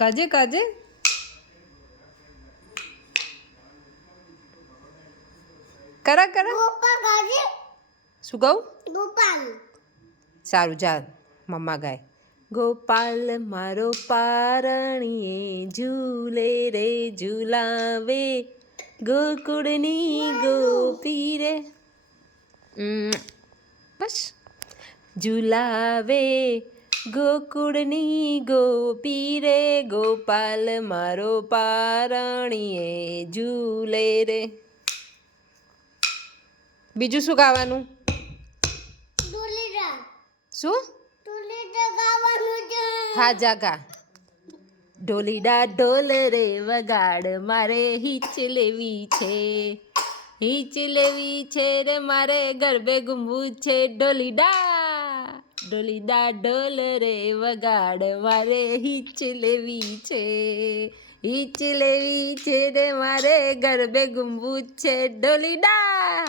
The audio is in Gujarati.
કાજે કાજે કરા કરા શું કહું સારું જા મમ્મા ગાય ગોપાલ મારો પારણીએ ઝૂલે રે ઝૂલાવે ગોકુળની ગોપી રે બસ ઝૂલાવે ગોકુળની ગોપી રે ગોપાલ મારો પારણીએ ઝૂલે રે બીજું શું ગાવાનું શું હા જાગા ઢોલીડા ઢોલ રે વગાડ મારે હીચ લેવી છે રે મારે ગરબે ઘૂમવું છે ઢોલીડા ઢોલ રે વગાડ મારે હીચ લેવી છે રે મારે ગરબે ઘૂમવું છે ઢોલીડા